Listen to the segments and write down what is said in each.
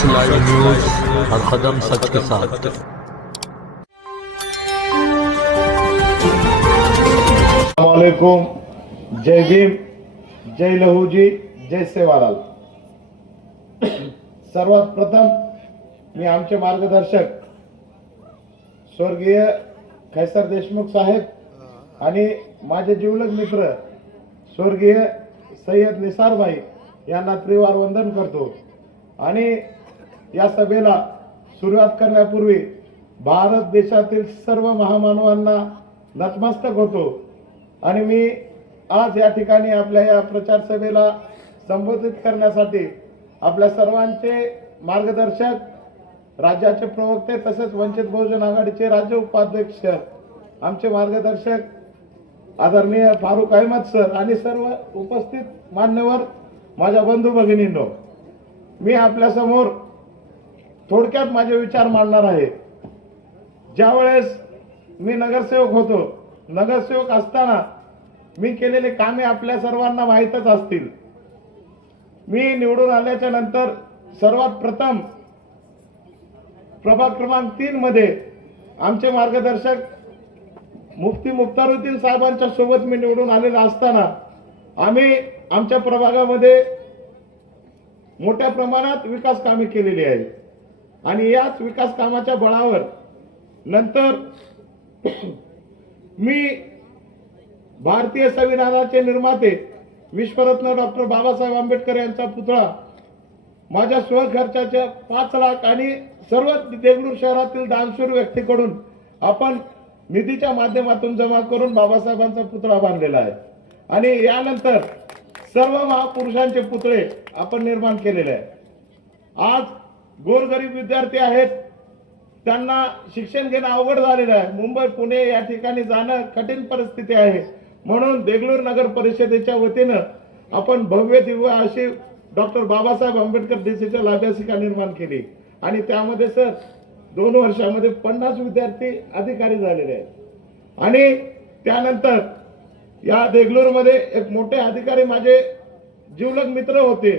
सच live news, हर कदम सच के साथ। अस्सलामुअलैकुम, जय भीम, जय लहूजी, जय सेवालाल। सर्वात प्रथम मी आमचे मार्गदर्शक स्वर्गीय खैसर देशमुख साहेब आणि माझे जिवलग मित्र स्वर्गीय सय्यद निसार भाई यांना त्रिवार वंदन करतो आणि या सभेला सुरुवात करण्यापूर्वी भारत देशातील सर्व महामानवांना नतमस्तक होतो आणि मी आज या ठिकाणी आपल्या या प्रचार सभेला संबोधित करण्यासाठी आपल्या सर्वांचे मार्गदर्शक राज्याचे प्रवक्ते तसेच वंचित बहुजन आघाडीचे राज्य उपाध्यक्ष आमचे मार्गदर्शक आदरणीय फारुक अहमद सर आणि सर्व उपस्थित मान्यवर माझ्या बंधू भगिनींनो, मी आपल्या समोर थोडक्यात माझे विचार मांडणार आहे। ज्यावेळेस मी नगरसेवक होतो, नगरसेवक असताना मी केलेले कामे आपल्या सर्वांना माहीतच असतील। मी निवडून आल्याच्या नंतर सर्वात प्रथम प्रभाग क्रमांक 3 मध्ये आमचे मार्गदर्शक मुफ्ती मुख्तारुद्दीन साहेबांच्या सोबत मी निवडून आलेला असताना आम्ही आमच्या प्रभागामध्ये मोठ्या प्रमाणात विकास कामे केलेली आहेत आणि याच विकास कामाच्या बळावर नंतर मी भारतीय संविधानाचे निर्माते विश्वरत्न डॉक्टर बाबासाहेब आंबेडकर यांचा पुतळा माझ्या स्वखर्चाच्या 5 लाख आणि सर्व देगलूर शहरातील दानशूर व्यक्तीकडून आपण निधीच्या माध्यमातून जमा करून बाबासाहेबांचा पुतळा बांधलेला आहे आणि यानंतर सर्व महापुरुषांचे पुतळे आपण निर्माण केलेले आहे। आज गोरगरीब विद्यार्थी आहेत, त्यांना शिक्षण घेणं अवघड झालेलं आहे। मुंबई पुणे या ठिकाणी जाणं कठीण परिस्थिती आहे, म्हणून देगलूर नगर परिषदेच्या वतीनं आपण भव्य दिव्य अशी डॉक्टर बाबासाहेब आंबेडकर डिजिटल अभ्यासिका निर्माण केली आणि त्यामध्ये सर 2 वर्षामध्ये 50 विद्यार्थी अधिकारी झालेले आहेत आणि त्यानंतर या देगलूरमध्ये एक मोठे अधिकारी माझे जिवलग मित्र होते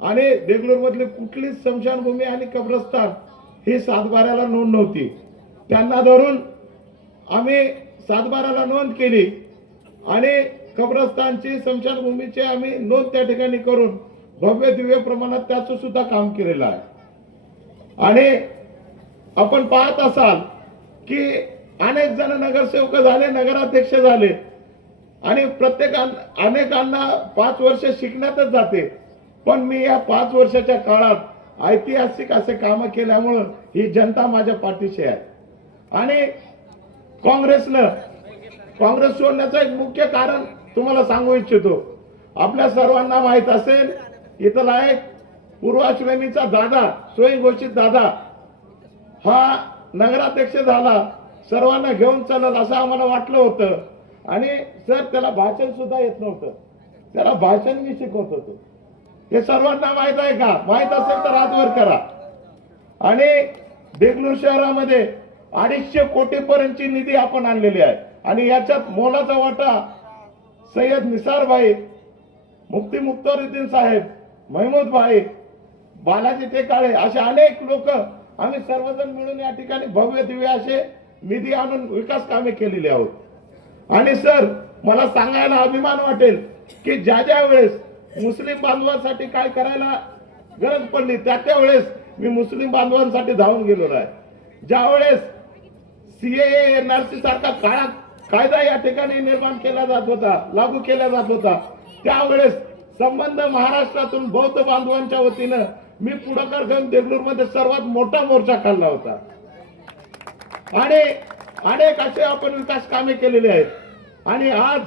आणि देगलूर मधली कुठलीच स्मशानभूमी आणि कब्रस्तान ही 7/12ला नोंद नव्हती। त्यांना धरून आम्ही 7/12ला नोंद केली आणि कब्रस्तानची स्मशानभूमीची आम्ही नोंद त्या ठिकाणी करून भव्य दिव्य प्रमाणात त्याचं सुद्धा काम केलेलं आहे। आणि आपण पाहत असाल की अनेक जण नगरसेवक झाले, नगराध्यक्ष झाले आणि अनेकांना 5 वर्ष शिकण्यातच जाते, पण मी या 5 वर्षाच्या काळात ऐतिहासिक असे काम केल्यामुळे ही जनता माझ्या पाठीशी आहे। आणि काँग्रेस सोडण्याचं एक मुख्य कारण तुम्हाला सांगू इच्छितो। आपल्या सर्वांना माहित असेल, इथला एक पूर्वाश्रमीचा दादा, स्वयंघोषित दादा हा नगराध्यक्ष झाला, सर्वांना घेऊन चालल असं आम्हाला वाटलं होतं आणि सर त्याला भाषण सुद्धा येत नव्हतं, त्याला भाषण मी शिकवत होतो। हे सर्वांना माहित आहे का? माहित असेल तर हात वर करा। आणि देगलूर शहरामध्ये 250 कोटीपर्यंतची निधी आपण आणलेली आहे आणि याच्यात मोलाचा वाटा सय्यद निसार भाई, मुफ्ती मुख्तारुद्दीन साहेब, महमूद भाई, बालाजी टेकाळे असे अनेक लोक आम्ही सर्वजण मिळून या ठिकाणी भव्य दिव्य असे निधी आणून विकास कामे केलेली आहोत। आणि सर मला सांगायला अभिमान वाटेल की ज्या वेळेस मुस्लिम बांधवांसाठी काय करायला गरज पडली त्या वेळेस मी मुस्लिम बांधवांसाठी धावून गेलेलो आहे। ज्या वेळेस सीएए एनआरसी सारखा कायदा या ठिकाणी निर्माण केला जात होता, लागू केला जात होता, त्यावेळेस संबंध महाराष्ट्रातून बौद्ध बांधवांच्या वतीनं मी पुढाकार घेऊन देगलूर मध्ये सर्वात मोठा मोर्चा काढला होता आणि अनेक असे आपण विकास कामे केलेले आहेत। आणि आज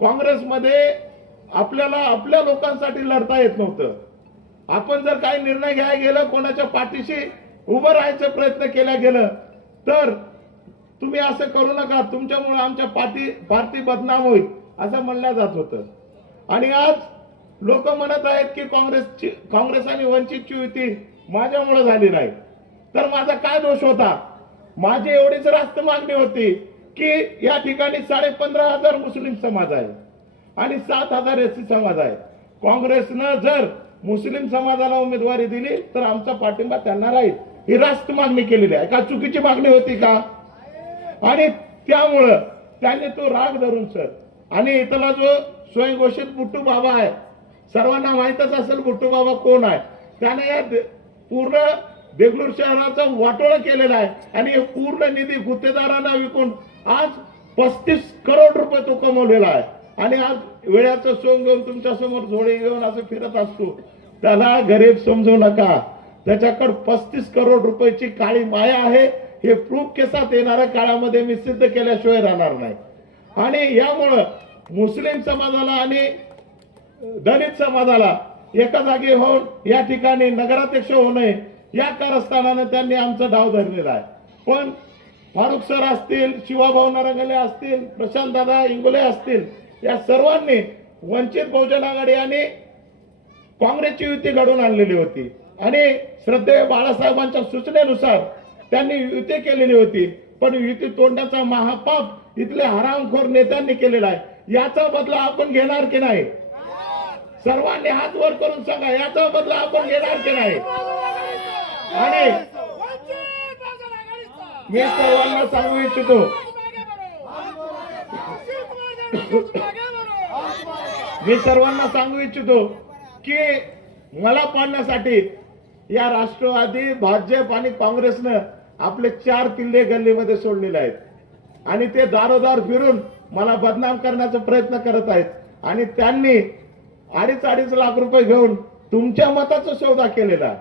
काँग्रेसमध्ये आपल्याला आपल्या लोकांसाठी लढता येत नव्हतं। आपण जर काही निर्णय घ्यायला गेलं, कोणाच्या पाठीशी उभं राहायचा प्रयत्न केला गेलं तर तुम्ही असं करू नका, तुमच्यामुळे आमच्या पार्टी बदनाम होईल असं म्हणलं जात होतं। आणि आज लोक म्हणत आहेत की काँग्रेस आणि वंचितची युती माझ्यामुळे झाली नाही, तर माझा काय दोष होता? माझी एवढीच रास्त मागणी होती की या ठिकाणी 15,500 मुस्लिम समाज आहे आणि 7,000 एससी समाज आहे। काँग्रेसनं जर मुस्लिम समाजाला उमेदवारी दिली तर आमचा पाठिंबा त्यांना राहील, ही रास्त मागणी केलेली आहे. का चुकीची मागणी होती का? आणि त्यामुळं त्यांनी तो राग धरून सर, आणि इथला जो स्वयंघोषित बुट्टू बाबा आहे, सर्वांना माहितच असेल बुट्टू बाबा कोण आहे. त्याने या पूर्ण देगलूर शहराचा वाटोळा केलेला आहे आणि हे पूर्ण निधी गुत्तेदारांना विकून आज 35 करोड रुपये तो कमवलेला आहे. आणि आज वेळाचं सोंग घेऊन तुमच्या समोर झोळे घेऊन असं फिरत असतो. त्याला गरीब समजू नका. त्याच्याकडे 35 करोड रुपयाची काळी माया आहे. हे प्रूफ केसात येणाऱ्या काळामध्ये मी सिद्ध केल्याशिवाय राहणार नाही. आणि यामुळं मुस्लिम समाजाला आणि दलित समाजाला एका जागी होऊन या ठिकाणी नगराध्यक्ष होणे या कारस्थानाने त्यांनी आमचा डाव धरलेला आहे. पण फारुख सर असतील, शिवाभाऊ नरंगले असतील, प्रशांत दादा इंगोले असतील, या सर्वांनी वंचित बहुजन आघाडी आणि काँग्रेसची युती घडवून आणलेली होती आणि श्रद्धेय बाळासाहेबांच्या सूचनेनुसार त्यांनी युती केलेली होती. पण युती तोडण्याचा महापाप इथले हरामखोर नेत्यांनी केलेला आहे. याचा बदला आपण घेणार की नाही? सर्वांनी हात वर करून सांगा, याचा बदला आपण घेणार की नाही? आणि मी सर्वांना सांगू इच्छितो, की मला पाडण्यासाठी या राष्ट्रवादी, भाजप आणि काँग्रेसनं आपले 4 किल्ले गल्लीमध्ये सोडलेले आहेत आणि ते दारोदार फिरून मला बदनाम करण्याचा प्रयत्न करत आहेत. आणि त्यांनी 2.5 लाख रुपये घेऊन तुमच्या मताचा सौदा केलेला.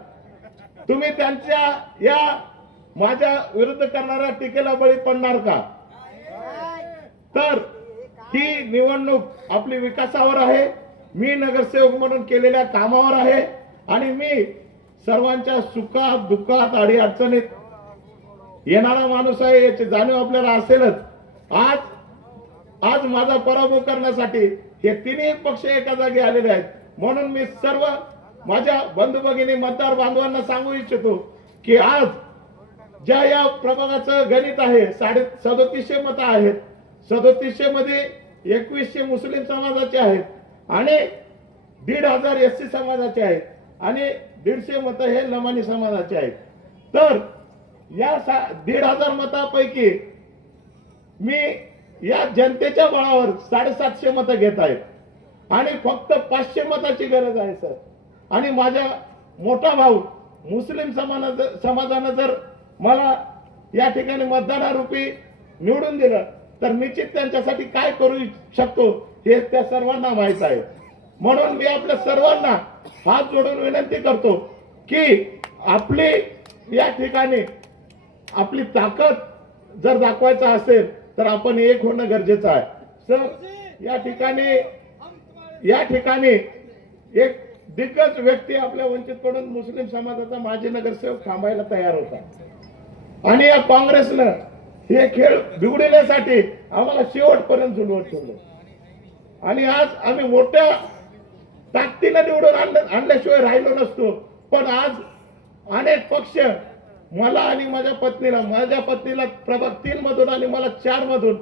तुम्ही त्यांच्या या माझ्या विरुद्ध करणाऱ्या टीकेला बळी पडणार का? तर ही निवडणूक आपली विकासावर आहे. मी नगरसेवक म्हणून केलेल्या कामावर आहे आणि मी सर्वांच्या सुखात दुःखात अडीअडचणीत येणारा माणूस आहे, याची जाणीव आपल्याला असेलच. आज माझा पराभव करण्यासाठी हे तिन्ही पक्ष एका जागी आलेले आहेत. म्हणून मी सर्व माझ्या बंधू भगिनी मतदार बांधवांना सांगू इच्छितो की आज ज्या या प्रभागाचं गणित आहे, 3700 मतं आहेत. 3700 मध्ये 2100 मुस्लिम समाजाचे आहेत आणि 1500 एससी समाजाचे आहेत आणि 150 मतं हे लमानी समाजाचे आहेत. तर या 1500 मतापैकी मी या जनतेच्या बळावर 750 मतं घेत आहेत आणि फक्त 500 मताची गरज आहे सर. आणि माझा मोठा भाऊ मुस्लिम समाजानं जर मला या ठिकाणी मतदानारूपी निवडून दिलं तर निश्चित त्यांच्यासाठी काय करू शकतो हे त्या सर्वांना माहित आहे. म्हणून मी आपल्या सर्वांना हात जोडून विनंती करतो की आपली या ठिकाणी आपली ताकद जर दाखवायचा असेल तर आपण एक होणं गरजेचं आहे. सर या ठिकाणी एक दिग्गज व्यक्ती आपल्या वंचितकडून मुस्लिम समाजाचा माजी नगरसेवक थांबायला तयार होता आणि या काँग्रेसनं हे खेळ बिघडवण्यासाठी आम्हाला शेवटपर्यंत झुलवत ठेवलं आणि आज आम्ही मोठ्या ताकदीने निवडून आणल्याशिवाय राहिलो नसतो. पण आज अनेक पक्ष मला आणि माझ्या पत्नीला प्रभाग 3 मधून आणि मला 4 मधून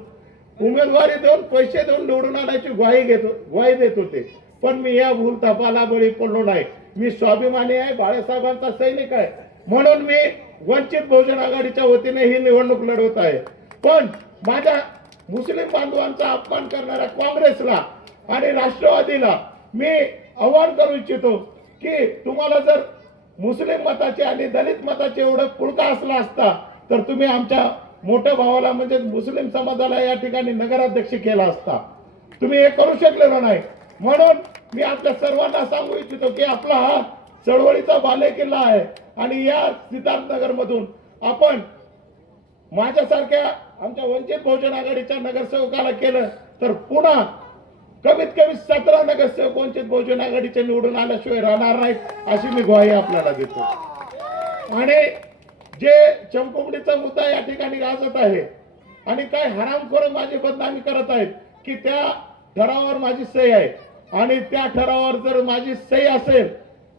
उमेदवारी देऊन पैसे देऊन निवडून आणायची ग्वाही देत होते. पण मी या भूलथापाला बळी पडलो नाही. मी स्वाभिमानी आहे, बाळासाहेबांचा सैनिक आहे. म्हणून मी वंचित बहुजन आघाडीच्या वतीने ही निवडणूक लढवत आहे. पण माझ्या मुस्लिम बांधवांचा अपमान करणाऱ्या काँग्रेसला आणि राष्ट्रवादीला मी आवाहन करू इच्छितो की तुम्हाला जर मुस्लिम मताचे आणि दलित मताचे एवढं पुळका असला असता तर तुम्ही आमच्या मोठ्या भावाला म्हणजे मुस्लिम समाजाला या ठिकाणी नगराध्यक्ष केला असता. तुम्ही हे करू शकलेलो नाही. म्हणून मी आपल्या सर्वांना सांगू इच्छितो की आपला हा चळवळीचा बालेकिल्ला आहे आणि या सिद्धार्थनगर मधून आपण माझ्यासारख्या आमच्या वंचित बहुजन आघाडीच्या नगरसेवकाला केलं तर पुन्हा कमीत कमी 17 नगरसेवक वंचित बहुजन आघाडीचे निवडून आल्याशिवाय राहणार नाहीत अशी मी ग्वाही आपल्याला देतो. आणि जे चमकोबडीचा मुद्दा या ठिकाणी गाजत आहे आणि काय हरामखोर माझी बदनामी करत आहेत की त्या ठरावावर माझी सही आहे आणि त्या ठरावावर जर माझी सही असेल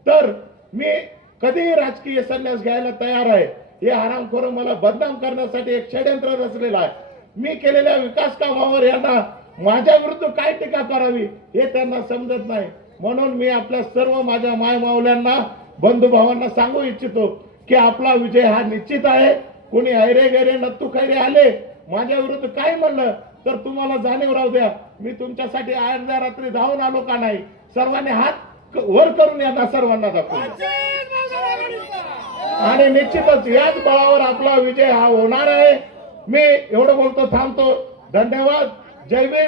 तर मी कधीही राजकीय संन्यास घ्यायला तयार आहे. हे हरामखोर मला बदनाम करण्यासाठी एक षड्यंत्र रचलेलं आहे. मी केलेल्या विकास कामावर यांना माझ्या विरुद्ध काय टीका करावी हे त्यांना समजत नाही. म्हणून मी आपल्या सर्व माझ्या मायमावल्यांना बंधुभावांना सांगू इच्छितो की आपला विजय हा निश्चित आहे. कोणी हैरे गैरे नत्तू खैरे आले माझ्या विरुद्ध काय म्हणलं तर तुम्हाला जाणीव राहू द्या, मी तुमच्यासाठी अर्ध्या रात्री धावून आलो का नाही. सर्वांनी हात वर करून यांना सर्वांना दाखवून आणि निश्चितच याच बळावर आपला विजय हा होणार आहे. मी एवढं बोलतो, थांबतो. धन्यवाद. जय भीम.